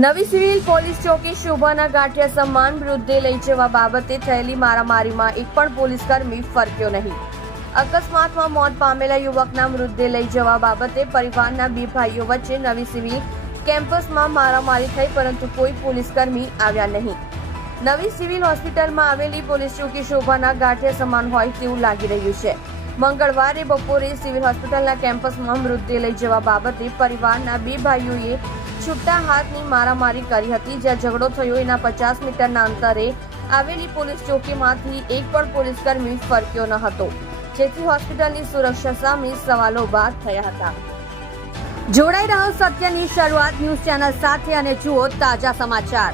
નવી civil police ચોકી શોભાના ગાંઠિયા સન્માન મૃતદેહ લઈ જવા બાબતે થયેલી મારામારીમાં એક પણ પોલીસકર્મી ફરક્યો નહીં. અકસ્માતમાં મોત પામેલા યુવકના મૃતદેહ લઈ જવા બાબતે પરિવારના બે ભાઈઓ વચ્ચે નવી સિવિલ કેમ્પસમાં મારામારી થઈ, પરંતુ કોઈ પોલીસકર્મી આવ્યા નહીં. નવી સિવિલ હોસ્પિટલમાં આવેલી પોલીસ ચોકી શોભાના ગાંઠિયા સમાન હોય તેવું લાગી રહ્યું છે. મંગળવારે બપોરે સિવિલ હોસ્પિટલના કેમ્પસમાં મૃતદેહ લઈ જવા બાબતે પરિવારના બે ભાઈઓએ છૂટા હાથની મારામારી કરી હતી. જ્યાં ઝઘડો થયો એના 50 મીટરના અંતરે આવેલી પોલીસ ચોકીમાંથી એક પણ પોલીસકર્મી ફરક્યો ન હતો, જેથી હોસ્પિટલની સુરક્ષા સામે સવાલો ઉભા થયા હતા. જોડાઈ રહો સત્યની શરૂઆત ન્યૂઝ ચેનલ સાથે અને જુઓ તાજા સમાચાર.